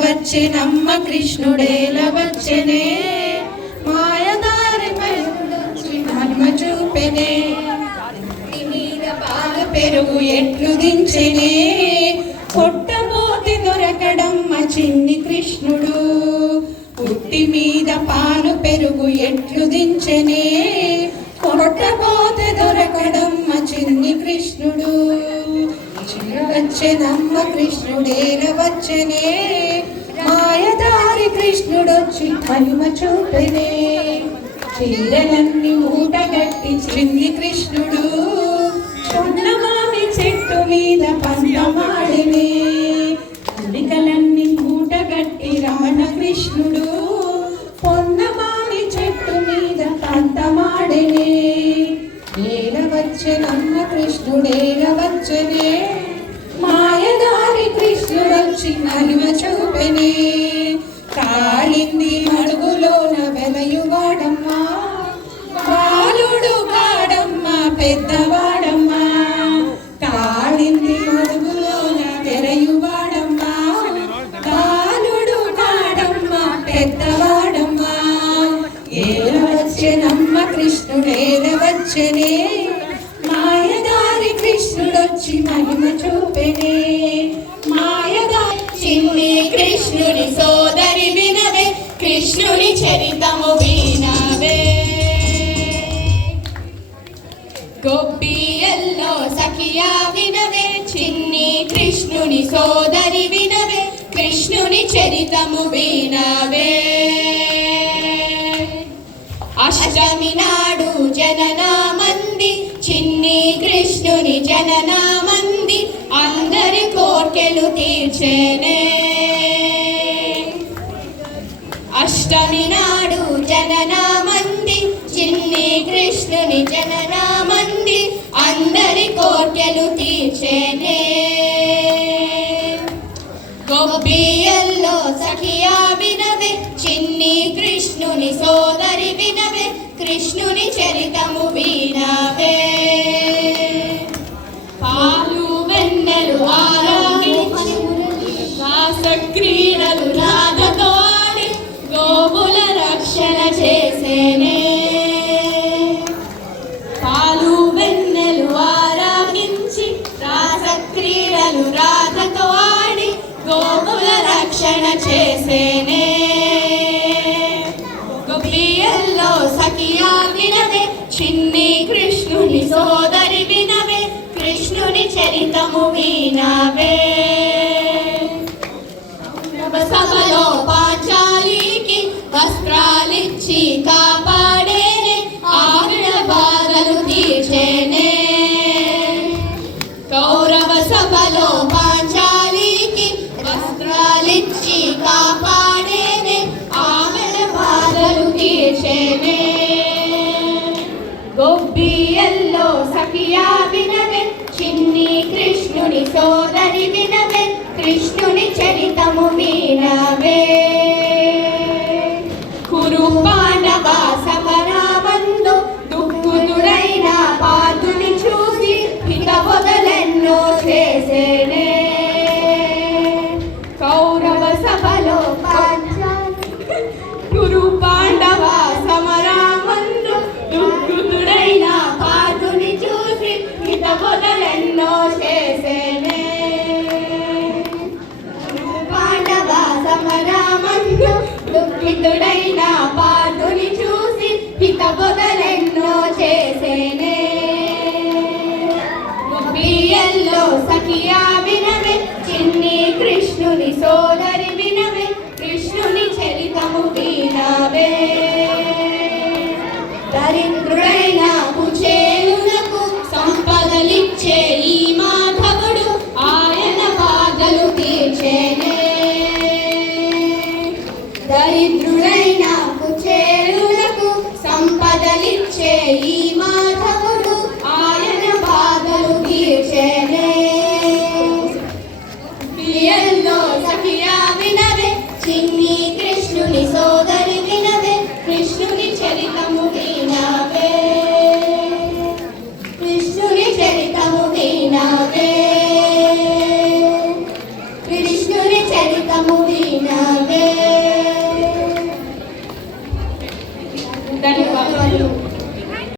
వచ్చెనమ్మ కృష్ణుడేల వచ్చెనే మాయదారి మహిమ చూపెనే మీద పాల పెరుగు ఎట్లు దించెనే కొట్టబోతి దొరకడమ్మ చిన్ని కృష్ణుడు పుట్టి మీద పాలు పెరుగు ఎట్లు దించెనే కొట్టబోతే దొరకడమ్మ చిన్ని కృష్ణుడు వచ్చెనమ్మ కృష్ణుడేల వచ్చెనే మాయదారి కృష్ణుడొచ్చి మహిమ చూపెనే చీరలన్నీ మూటగట్టి చిన్ని కృష్ణుడు చొన్నమామి చెట్టు మీద పందమాడినే ఉడికలన్నీ మూటగట్టి రమణ కృష్ణుడు పొన్నమామి చెట్టు మీద పందమాడినే ఏల వచ్చెనమ్మ కృష్ణుడేల వచ్చెనే మాయదారి కృష్ణుడొచ్చి మహిమ చూపెనే కాళింది మడుగులోన వెలయువాడమ్మా బాలుడు కాడమ్మా పెద్దవాడమ్మా కాళింది మడుగులోన వెలయువాడమ్మా బాలుడు కాడమ్మా పెద్దవాడమ్మా ఏల వచ్చెనమ్మ కృష్ణుడేల వచ్చెనే మాయదారి కృష్ణుడొచ్చి మహిమ చూపెనే మాయదారి చిన్ని కృష్ణుని సోదరి వినవే కృష్ణుని చరితము వినవే గొబ్బియల్లో సఖియా వినవే చిన్ని కృష్ణుని సోదరి వినవే కృష్ణుని చరితము వినవే అష్టమి నాడు జననామంది చిన్ని కృష్ణుని జననామంది అందరి కోర్కెలు తీర్చేనే అష్టమి నాడు జననామంది చిన్ని కృష్ణుని జననామంది అందరి కోర్కెలు తీర్చేనే గొబ్బియల్లో సఖియా వినవే చిన్ని కృష్ణుని సోదరి వినవే కృష్ణుని చరితము వినవే పాలు వెన్నెలు ఆరాధించి రాస క్రీడలు రాధతో ఆడి గోవుల రక్షణ చేసేనే పాలు వెన్నెలు ఆరాధించి రాస క్రీడలు రాధతో ఆడి గోవుల రక్షణ చేసేనే గొబ్బియల్లో సఖియా వినవే చిన్ని కృష్ణుని సోదరి వినవే కృష్ణుని చరితము వినవే సభలో పాంచాలికి వస్త్రాలిచ్చి కాపాడేనే ఆవిడ బాధలు తీర్చేనే కౌరవ సభలో పాంచాలికి వస్త్రాలిచ్చి కాపాడేనే ఆవిడ బాధలు తీర్చేనే గొబ్బియల్లో సఖియా వినవే చిన్ని కృష్ణుని సోదరి వినవే కృష్ణుని చరితము వినవే కురు పాండవ సమరామందు దుఃఖుదుడైన పార్థుని చూసి హితబొదలెన్నో చేసేనే కౌరవ సభలో కురు పాండవ సమరామందు దుఃఖుదుడైన పార్థుని చూసి హితబొదలెన్నో చేసేనే పాండవ సమరామందు దుఃఖితుడైన పార్థుని చూసి హితబొదలెన్నో చేసేనే గొబ్బియల్లో సఖియా వినవే చిన్ని కృష్ణుని సోదరి వినవే కృష్ణుని చరితము వినవే దరిద్రుడైన కుచేలునకు సంపదలిచ్చే ఈ మాధవుడు ఆయన బాధలు తీర్చేనే దరిద్రుడైన కుచేలునకు సంపదలిచ్చే ఈ